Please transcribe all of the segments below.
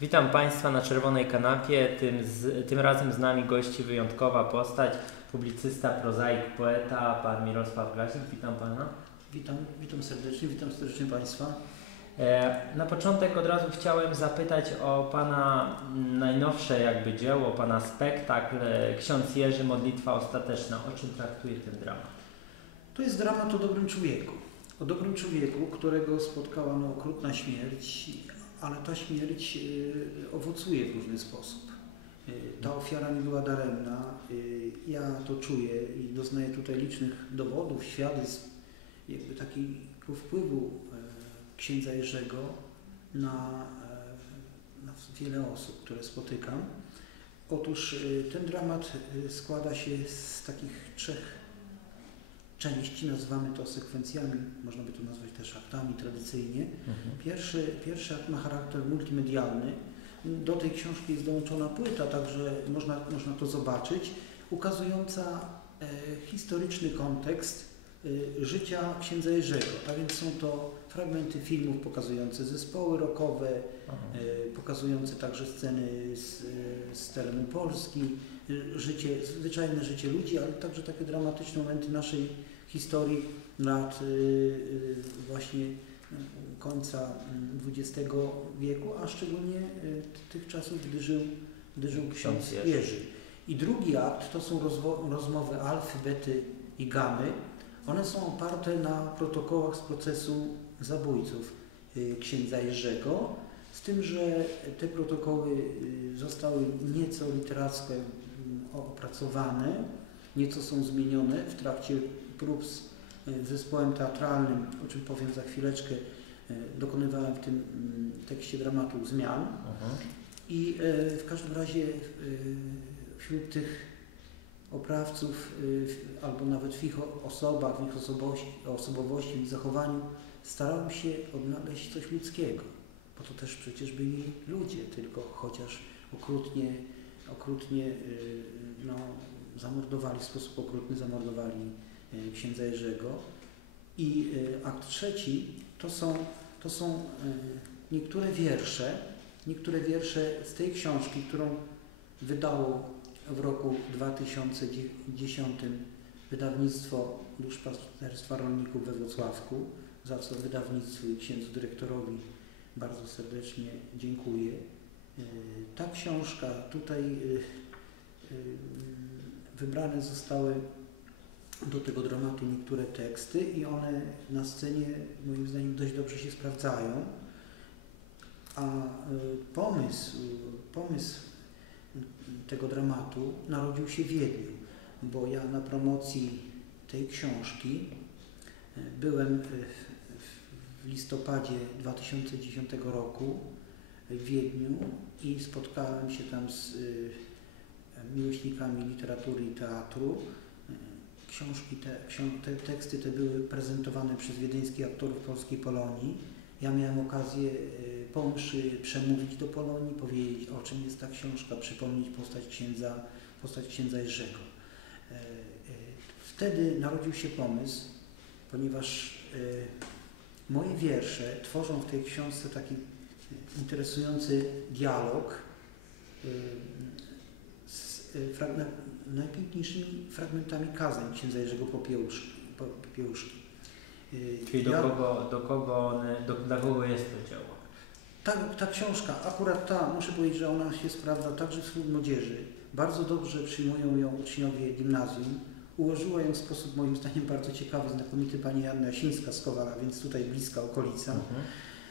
Witam Państwa na Czerwonej Kanapie. Tym, z, tym razem z nami gości wyjątkowa postać, publicysta, prozaik, poeta, pan Mirosław Glasik. Witam Pana. Witam, witam serdecznie, witam serdecznie Państwa. E, na początek od razu chciałem zapytać o Pana najnowsze jakby dzieło, Pana spektakl e, Ksiądz Jerzy, Modlitwa Ostateczna. O czym traktuje ten dramat? To jest dramat o dobrym człowieku. O dobrym człowieku, którego spotkała no, okrutna śmierć, ale ta śmierć y, owocuje w różny sposób. Y, ta ofiara nie była daremna. Y, ja to czuję i doznaję tutaj licznych dowodów, świadectw, jakby takiego wpływu e, księdza Jerzego na, e, na wiele osób, które spotykam. Otóż ten dramat składa się z takich trzech części, nazywamy to sekwencjami, można by to nazwać też aktami tradycyjnie. Pierwszy, pierwszy akt ma charakter multimedialny. Do tej książki jest dołączona płyta, także można, można to zobaczyć, ukazująca e, historyczny kontekst e, życia księdza Jerzego. A więc są to fragmenty filmów pokazujące zespoły rockowe, Aha. e, pokazujące także sceny z, e, z terenu Polski, e, życie, zwyczajne życie ludzi, ale także takie dramatyczne momenty naszej historii lat e, e, właśnie e, końca XX wieku, a szczególnie tych czasów, gdy żył, gdy żył ksiądz Jerzy. I drugi akt to są rozmowy alfy, bety i gamy. One są oparte na protokołach z procesu zabójców y, księdza Jerzego, z tym, że te protokoły y, zostały nieco literacko mm, opracowane, nieco są zmienione w trakcie prób z y, zespołem teatralnym, o czym powiem za chwileczkę. y, Dokonywałem w tym mm, tekście dramatu zmian. Aha. I e, w każdym razie e, wśród tych oprawców, e, w- albo nawet w ich osobach, w ich osobowości, osobowości i zachowaniu, starałem się odnaleźć coś ludzkiego, bo to też przecież byli ludzie, tylko chociaż okrutnie, okrutnie e, no, zamordowali, w sposób okrutny zamordowali e, księdza Jerzego. I e, akt trzeci to są, to są e, niektóre wiersze, niektóre wiersze z tej książki, którą wydało w roku 2010 wydawnictwo Duszpasterstwa Rolników we Wrocławku, za co wydawnictwu i księdzu dyrektorowi bardzo serdecznie dziękuję. Ta książka, tutaj wybrane zostały do tego dramatu niektóre teksty i one na scenie moim zdaniem dość dobrze się sprawdzają. A y, pomysł, pomysł tego dramatu narodził się w Wiedniu, bo ja na promocji tej książki y, byłem w- listopadzie 2010 roku w Wiedniu i spotkałem się tam z y, miłośnikami literatury i teatru. Książki te, te teksty te były prezentowane przez wiedeńskich aktorów Polskiej Polonii. Ja miałem okazję y, po mszy przemówić do Polonii, powiedzieć o czym jest ta książka, przypomnieć postać księdza, postać księdza Jerzego. E, e, Wtedy narodził się pomysł, ponieważ e, moje wiersze tworzą w tej książce taki interesujący dialog e, z e, najpiękniejszymi fragmentami kazań księdza Jerzego Popiełuszki. Popiełuszki. E, Czyli do ja- kogo, do kogo one, do, dla kogo jest to dzieło? Ta, ta książka, akurat ta, muszę powiedzieć, że ona się sprawdza także wśród młodzieży. Bardzo dobrze przyjmują ją uczniowie gimnazjum. Ułożyła ją w sposób moim zdaniem bardzo ciekawy, znakomity pani Janna Jasińska z Kowala, więc tutaj bliska okolica. Mhm.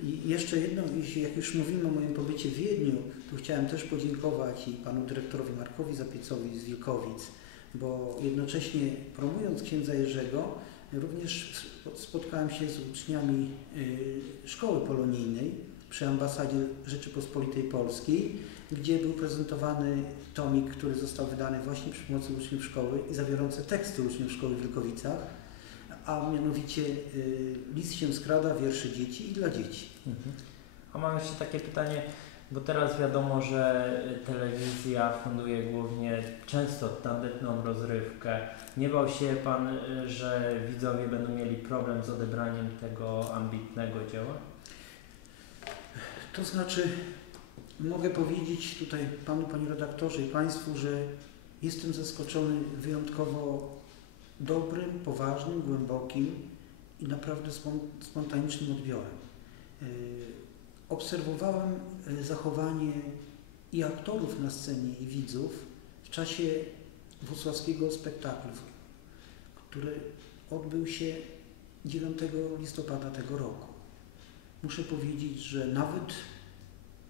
I jeszcze jedno, jak już mówimy o moim pobycie w Wiedniu, to chciałem też podziękować i panu dyrektorowi Markowi Zapiecowi z Wilkowic, bo jednocześnie promując księdza Jerzego, również sp- spotkałem się z uczniami y, szkoły polonijnej przy ambasadzie Rzeczypospolitej Polskiej, gdzie był prezentowany tomik, który został wydany właśnie przy pomocy uczniów szkoły i zawierający teksty uczniów szkoły w Wilkowicach, a mianowicie y, list się skrada, wiersze dzieci i dla dzieci. Mhm. A mam jeszcze takie pytanie, bo teraz wiadomo, że telewizja funduje głównie często tandetną rozrywkę. Nie bał się Pan, y, że widzowie będą mieli problem z odebraniem tego ambitnego dzieła? To znaczy, mogę powiedzieć tutaj panu, panie redaktorze i państwu, że jestem zaskoczony wyjątkowo dobrym, poważnym, głębokim i naprawdę spon- spontanicznym odbiorem. Yy, Obserwowałem yy, zachowanie i aktorów na scenie, i widzów w czasie wrocławskiego spektaklu, który odbył się 9 listopada tego roku. Muszę powiedzieć, że nawet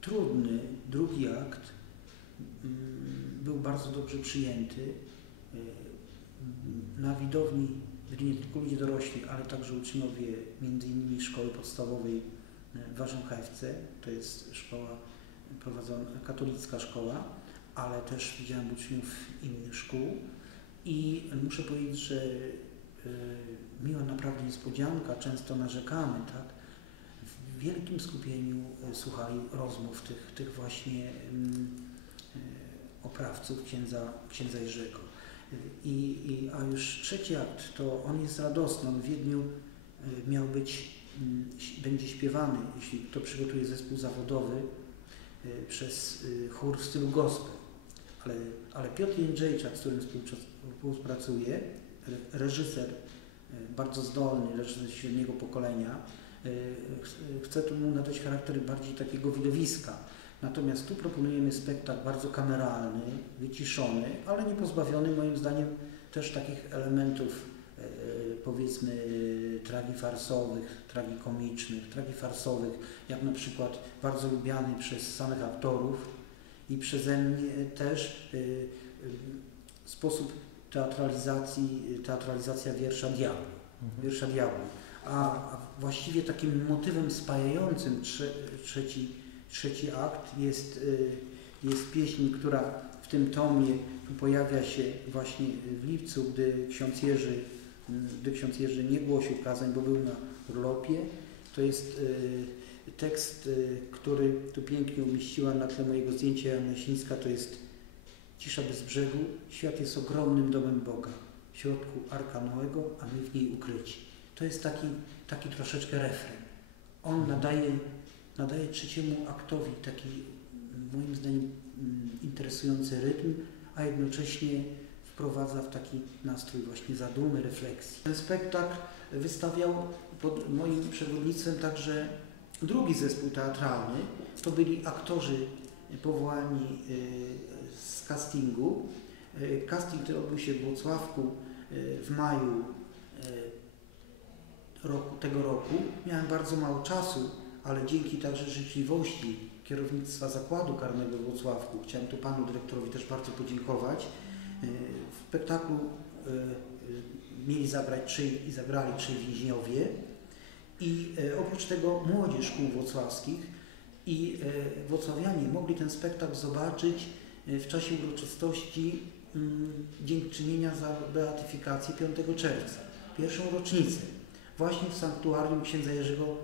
trudny drugi akt mm, był bardzo dobrze przyjęty. Na widowni byli nie tylko ludzie dorośli, ale także uczniowie między innymi szkoły podstawowej w Warzenkowce, to jest szkoła prowadzona, katolicka szkoła, ale też widziałem uczniów innych szkół i muszę powiedzieć, że y, miła naprawdę niespodzianka, często narzekamy, tak? W wielkim skupieniu y, słuchali rozmów tych, tych właśnie mm, oprawców księdza, księdza Jerzego. I, i, a już trzeci akt, to on jest radosny, on w Wiedniu y, miał być, mm, będzie śpiewany, jeśli to przygotuje zespół zawodowy, y, przez y, chór w stylu gospel. Ale, ale Piotr Jędrzejczak, z którym współpra- współpracuję, re- reżyser, bardzo zdolny, reżyser średniego pokolenia, ch- chce tu mu nadać charakter bardziej takiego widowiska. Natomiast tu proponujemy spektakl bardzo kameralny, wyciszony, ale nie pozbawiony moim zdaniem też takich elementów e, powiedzmy tragifarsowych, tragikomicznych, tragifarsowych, jak na przykład bardzo lubiany przez samych aktorów i przeze mnie też e, e, sposób teatralizacji, teatralizacja wiersza Diabły wiersza diabła. A, a właściwie takim motywem spajającym trze, trzeci, trzeci akt jest, y, jest pieśń, która w tym tomie pojawia się właśnie w lipcu, gdy ksiądz Jerzy, mm, gdy ksiądz Jerzy nie głosił kazań, bo był na urlopie. To jest y, tekst, y, który tu pięknie umieściła na tle mojego zdjęcia Jana Ślińska, to jest Cisza bez brzegu, świat jest ogromnym domem Boga w środku Arka Noego, a my w niej ukryci. To jest taki, taki troszeczkę refren. On nadaje, nadaje trzeciemu aktowi taki, moim zdaniem, mm, interesujący rytm, a jednocześnie wprowadza w taki nastrój właśnie zadumy, refleksji. Ten spektakl wystawiał pod moim przewodnictwem także drugi zespół teatralny. To byli aktorzy powołani y, z castingu. Y, Casting ten odbył się w Włocławku y, w maju roku, tego roku. Miałem bardzo mało czasu, ale dzięki także życzliwości kierownictwa Zakładu Karnego w Włocławku, chciałem tu panu dyrektorowi też bardzo podziękować. Y, W spektaklu y, mieli zagrać trzej i zagrali trzej więźniowie i y, oprócz tego młodzież szkół włocławskich i włocławianie mogli ten spektakl zobaczyć w czasie uroczystości mm, dziękczynienia za beatyfikację 5 czerwca, pierwszą rocznicę, właśnie w sanktuarium księdza Jerzego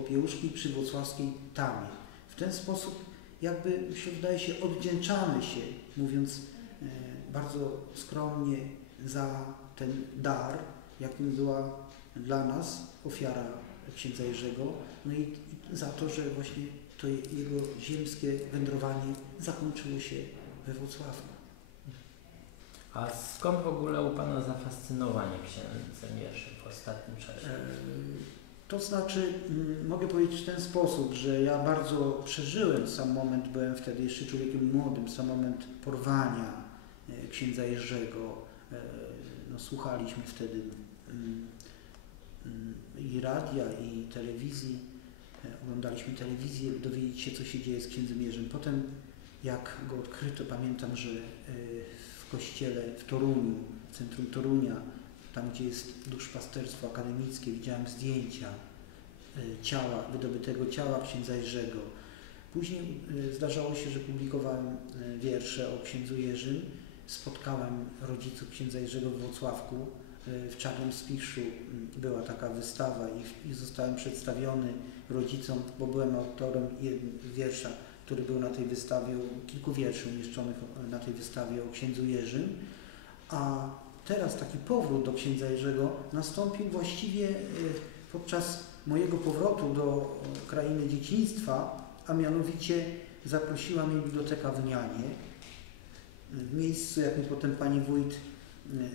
Popiełuszki przy włocławskiej Tamie. W ten sposób jakby się wydaje się odwdzięczamy się, mówiąc e, bardzo skromnie za ten dar, jakim była dla nas ofiara księdza Jerzego, no i, i za to, że właśnie to jego ziemskie wędrowanie zakończyło się we Wrocławiu. A skąd w ogóle u Pana zafascynowanie księdzem Jerzym w ostatnim czasie? E, To znaczy, mm, mogę powiedzieć w ten sposób, że ja bardzo przeżyłem sam moment, byłem wtedy jeszcze człowiekiem młodym, sam moment porwania e, księdza Jerzego. E, No, słuchaliśmy wtedy mm, mm, i radia, i telewizji. E, Oglądaliśmy telewizję, by dowiedzieć się, co się dzieje z księdzem Jerzym. Potem, jak go odkryto, pamiętam, że w kościele w Toruniu, w centrum Torunia, tam gdzie jest duszpasterstwo akademickie, widziałem zdjęcia y, ciała, wydobytego ciała księdza Jerzego. Później y, zdarzało się, że publikowałem y, wiersze o księdzu Jerzym. Spotkałem rodziców księdza Jerzego w Włocławku. W Czarnym Spiszu była taka wystawa i, zostałem przedstawiony rodzicom, bo byłem autorem wiersza, który był na tej wystawie, kilku wierszy umieszczonych na tej wystawie o księdzu Jerzym. A teraz taki powrót do księdza Jerzego nastąpił właściwie y, podczas mojego powrotu do y, krainy dzieciństwa, a mianowicie zaprosiła mnie biblioteka w Nianie. W miejscu, jak mi potem pani wójt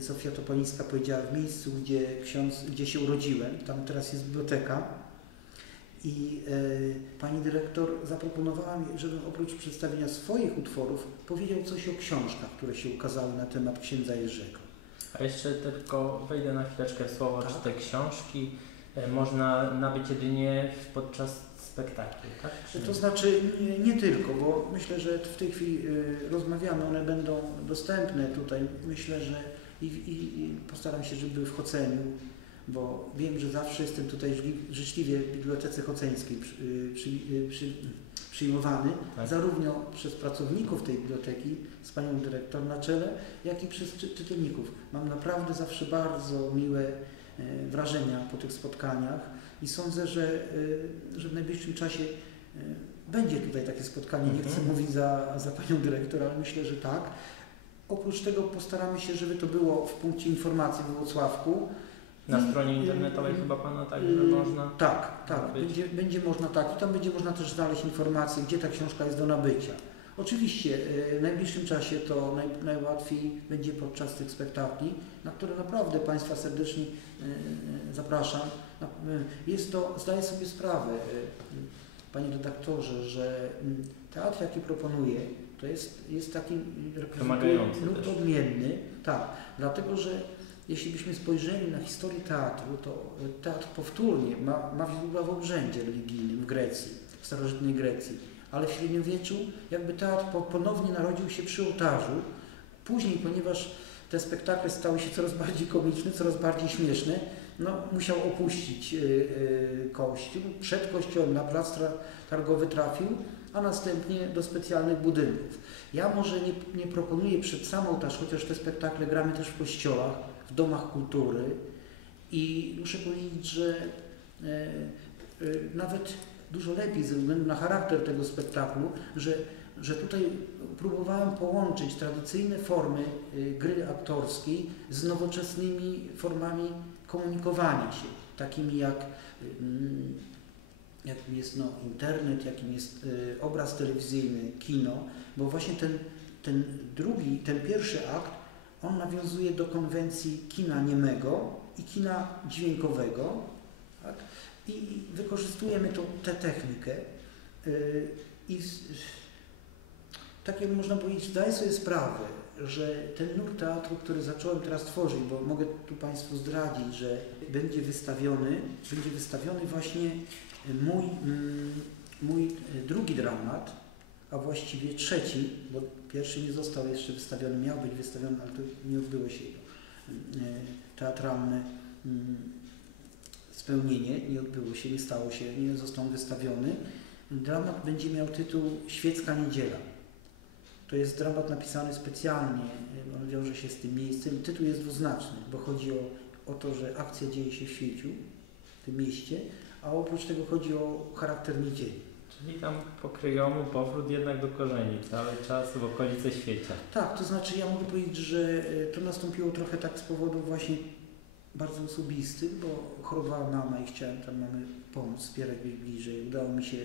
Sofia Topolińska powiedziała, w miejscu, gdzie, ksiądz, gdzie się urodziłem, tam teraz jest biblioteka. I e, pani dyrektor zaproponowała mi, żebym oprócz przedstawienia swoich utworów powiedział coś o książkach, które się ukazały na temat księdza Jerzego. A jeszcze tylko wejdę na chwileczkę w słowo, Tak. czy te książki e, można nabyć jedynie podczas spektakli, tak? Czy To znaczy nie, nie tylko, bo myślę, że w tej chwili y, rozmawiamy, one będą dostępne tutaj. Myślę, że i, i, i postaram się, żeby w Choceniu, bo wiem, że zawsze jestem tutaj życzliwie w Bibliotece Choceńskiej przy, y, przy, y, przy, przyjmowany, Tak. zarówno przez pracowników tej biblioteki, z panią dyrektor na czele, jak i przez czy, czytelników. Mam naprawdę zawsze bardzo miłe e, wrażenia po tych spotkaniach i sądzę, że, e, że w najbliższym czasie e, będzie tutaj takie spotkanie. Nie Mhm. chcę mówić za, za panią dyrektor, ale myślę, że tak. Oprócz tego postaramy się, żeby to było w punkcie informacji w Włocławku. Na stronie internetowej chyba Pana także y, można? Tak, tak. nabyć. Będzie, będzie można tak. I tam będzie można też znaleźć informacje, gdzie ta książka jest do nabycia. Oczywiście y, w najbliższym czasie to naj, najłatwiej będzie podczas tych spektakli, na które naprawdę Państwa serdecznie y, y, zapraszam. Jest to, zdaję sobie sprawę, Panie redaktorze, że mm, teatr, jaki proponuję, to jest, jest taki y, nurt też. odmienny. Tak, dlatego że jeśli byśmy spojrzeli na historię teatru, to teatr powtórnie ma, ma źródła w obrzędzie religijnym w Grecji, w starożytnej Grecji, ale w średniowieczu jakby teatr po, ponownie narodził się przy ołtarzu. Później, ponieważ te spektakle stały się coraz bardziej komiczne, coraz bardziej śmieszne, no, musiał opuścić y, y, kościół. Przed kościołem na plac tra- targowy trafił, a następnie do specjalnych budynków. Ja może nie, nie proponuję przed sam ołtarz, chociaż te spektakle gramy też w kościołach, w domach kultury i muszę powiedzieć, że e, e, nawet dużo lepiej ze względu na charakter tego spektaklu, że, że tutaj próbowałem połączyć tradycyjne formy y, gry aktorskiej z nowoczesnymi formami komunikowania się, takimi jak mm, jakim jest no, internet, jakim jest obraz telewizyjny, kino, bo właśnie ten, ten drugi, ten pierwszy akt, on nawiązuje do konwencji kina niemego i kina dźwiękowego tak? i wykorzystujemy tę technikę y, i tak jak można powiedzieć, zdaję sobie sprawę, że ten nurt teatru, który zacząłem teraz tworzyć, bo mogę tu Państwu zdradzić, że będzie wystawiony, będzie wystawiony właśnie mój, mm, mój drugi dramat, a właściwie trzeci, bo pierwszy nie został jeszcze wystawiony, miał być wystawiony, ale to nie odbyło się jego e, teatralne mm, spełnienie, nie odbyło się, nie stało się, nie został wystawiony. Dramat będzie miał tytuł Świecka Niedziela. To jest dramat napisany specjalnie, on wiąże się z tym miejscem. Tytuł jest dwuznaczny, bo chodzi o, o to, że akcja dzieje się w świeciu, w tym mieście, a oprócz tego chodzi o charakter niedzieli. Czyli tam pokryjomu powrót jednak do korzeni, cały czas w okolice świecia. Tak, to znaczy ja mogę powiedzieć, że e, to nastąpiło trochę tak z powodów właśnie bardzo osobistych, bo chorowała mama i chciałem tam mamy pomóc, wspierać jej bliżej. Udało mi się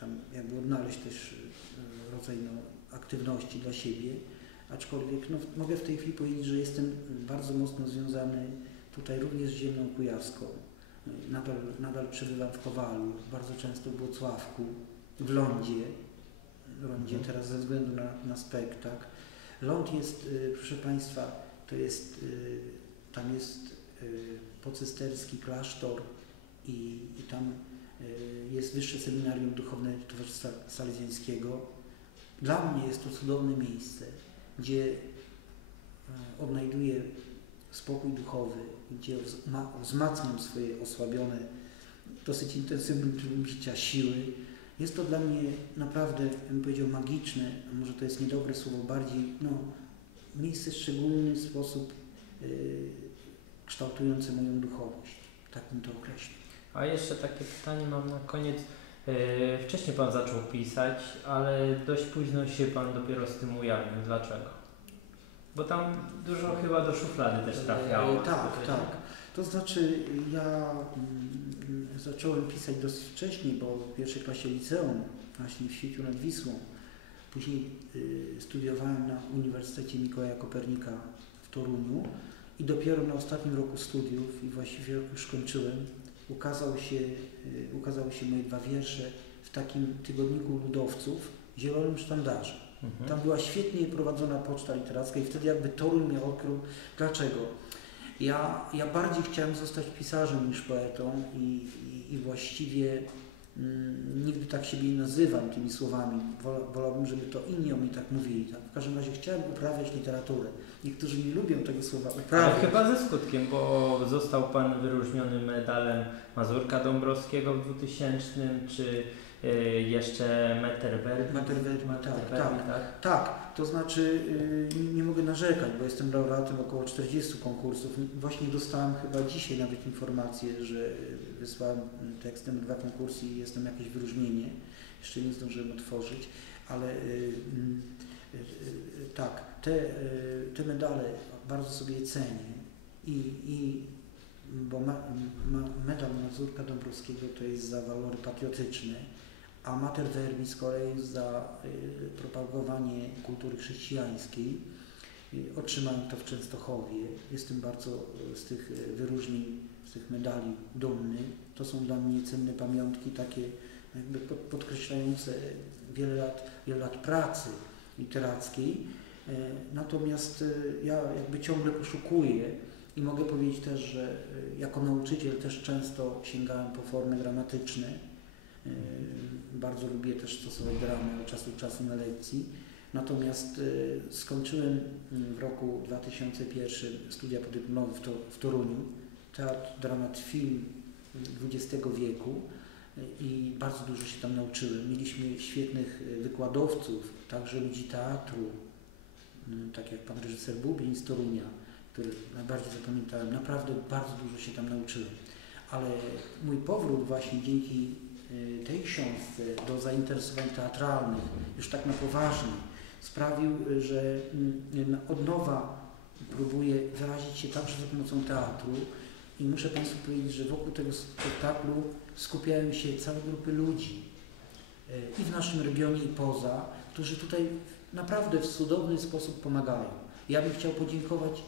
tam jakby odnaleźć też e, rodzaj no, aktywności dla siebie, aczkolwiek no, mogę w tej chwili powiedzieć, że jestem bardzo mocno związany tutaj również z ziemią kujawską. Nadal, nadal przebywam w Kowalu, bardzo często w Włocławku, w Lądzie. Lądzie Mhm. teraz ze względu na, na spektakl. Ląd jest, y, proszę Państwa, to jest, y, tam jest y, pocesterski klasztor i, i tam jest Wyższe Seminarium Duchowne Towarzystwa Salezjańskiego. Dla mnie jest to cudowne miejsce, gdzie odnajduję spokój duchowy, gdzie wzma- wzmacniam swoje osłabione, dosyć intensywnym trybem życia siły. Jest to dla mnie naprawdę, bym powiedział, magiczne, a może to jest niedobre słowo, bardziej no, miejsce szczególny sposób y, kształtujące moją duchowość. Tak bym to określił. A jeszcze takie pytanie mam na koniec. E, Wcześniej Pan zaczął pisać, ale dość późno się Pan dopiero z tym ujawnił. Dlaczego? Bo tam dużo chyba do szuflady też trafiało. Tak, tak. To znaczy ja mm, zacząłem pisać dosyć wcześnie, bo w pierwszej klasie liceum właśnie w świeciu nad Wisłą. Później y, studiowałem na Uniwersytecie Mikołaja Kopernika w Toruniu i dopiero na ostatnim roku studiów, i właściwie już kończyłem, ukazał się, y, ukazały się moje dwa wiersze w takim tygodniku ludowców Zielonym Sztandarze. Mhm. Tam była świetnie prowadzona poczta literacka i wtedy jakby Toruń mnie odkrył. Dlaczego? Ja, ja bardziej chciałem zostać pisarzem niż poetą i, i, i właściwie mm, nigdy tak siebie nie nazywam tymi słowami. Wola- Wolałbym, żeby to inni o mnie tak mówili. Tak? W każdym razie chciałem uprawiać literaturę. Niektórzy nie lubią tego słowa Ale uprawiać. chyba ze skutkiem, bo został Pan wyróżniony medalem Mazurka Dąbrowskiego w 2000, czy y, jeszcze Meterberg. Meterberg, tak, Meterberg, tak. Tak, to znaczy y, nie, mogę narzekać, bo jestem laureatem około 40 konkursów. Właśnie dostałem chyba dzisiaj nawet informację, że wysłałem tekstem dwa konkursy i jestem jakieś wyróżnienie. Jeszcze nie zdążyłem otworzyć, ale y, mm, y, y, tak, te, y, te medale bardzo sobie cenię i, i bo ma, ma, medal Mazurka Dąbrowskiego to jest za walory patriotyczne, a Mater Verbi z kolei za y, propagowanie kultury chrześcijańskiej. Y, Otrzymałem to w Częstochowie. Jestem bardzo y, z tych wyróżnień, z tych medali dumny. To są dla mnie cenne pamiątki, takie jakby pod- podkreślające wiele lat, wiele lat pracy literackiej. Natomiast ja jakby ciągle poszukuję i mogę powiedzieć też, że jako nauczyciel też często sięgałem po formy dramatyczne. Y, Bardzo lubię też stosować dramę od czasu do czasu na lekcji. Natomiast y, skończyłem mm, w roku 2001 studia podyplomowe w, to, w Toruniu, teatr, dramat, film XX wieku y, i bardzo dużo się tam nauczyłem. Mieliśmy świetnych y, wykładowców, także ludzi teatru, y, tak jak pan reżyser Bubień z Torunia, który najbardziej zapamiętałem. Naprawdę bardzo dużo się tam nauczyłem. Ale mój powrót właśnie dzięki y, tej książce do zainteresowań teatralnych, już tak na poważnie, sprawił, y, że mm, od nowa próbuję wyrazić się także za pomocą teatru i muszę Państwu powiedzieć, że wokół tego spektaklu skupiają się całe grupy ludzi y, i w naszym regionie i poza, którzy tutaj naprawdę w cudowny sposób pomagają. Ja bym chciał podziękować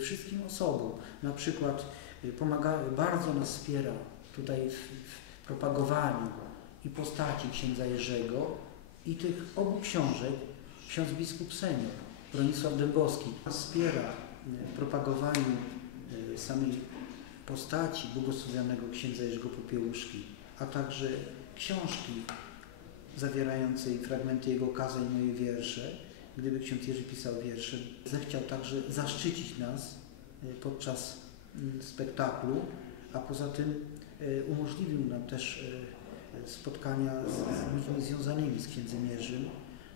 wszystkim osobom, na przykład pomaga, bardzo nas wspiera tutaj w, w propagowaniu i postaci księdza Jerzego i tych obu książek ksiądz biskup senior Bronisław Dębowski wspiera w propagowaniu y, samej postaci błogosławionego księdza Jerzego Popiełuszki, a także książki zawierającej fragmenty jego kazań, moje wiersze. Gdyby ksiądz Jerzy pisał wiersze, zechciał także zaszczycić nas y, podczas mm, spektaklu, a poza tym umożliwił nam też y, spotkania z, ludźmi związanymi z księdzem Jerzym,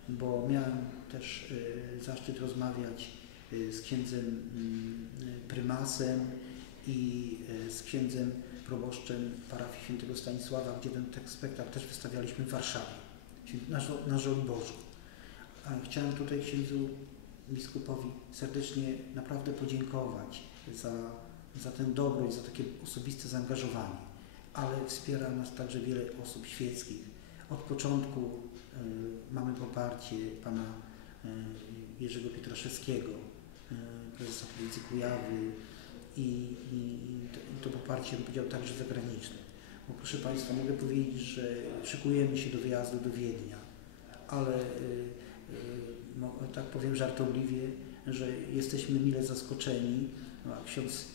bo miałem też y, zaszczyt rozmawiać z księdzem mm, prymasem i z księdzem proboszczem parafii świętego Stanisława, gdzie ten spektakl też wystawialiśmy w Warszawie, na, Żo- na Żoliborzu. Chciałem tutaj księdzu biskupowi serdecznie naprawdę podziękować za, za ten dobro i za takie osobiste zaangażowanie, ale wspiera nas także wiele osób świeckich. Od początku y, mamy poparcie pana y, Jerzego Pietraszewskiego, y, prezesa Policji Kujawy i, i, i, to, poparcie bym powiedział także zagraniczne. Bo proszę Państwa, mogę powiedzieć, że szykujemy się do wyjazdu do Wiednia, ale tak powiem żartobliwie, że jesteśmy mile zaskoczeni, no, a ksiądz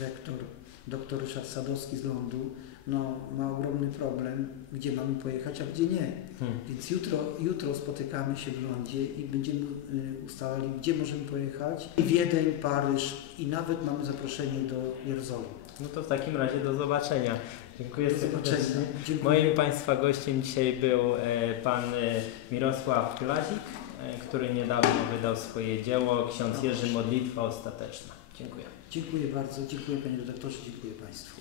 rektor, dr Ryszard Sadowski z lądu, no, ma ogromny problem, gdzie mamy pojechać, a gdzie nie. Hmm. Więc jutro, jutro spotykamy się w lądzie i będziemy y, ustalali, gdzie możemy pojechać. I Wiedeń, Paryż i nawet mamy zaproszenie do Jerozolimy. No to w takim razie do zobaczenia. Dziękuję Do zobaczenia. serdecznie. Dziękuję. Moim Państwa gościem dzisiaj był e, pan e, Mirosław Klazik, e, który niedawno wydał swoje dzieło Ksiądz Jerzy Modlitwa Ostateczna. Dziękuję. Dziękuję bardzo, dziękuję Panie redaktorze, dziękuję Państwu.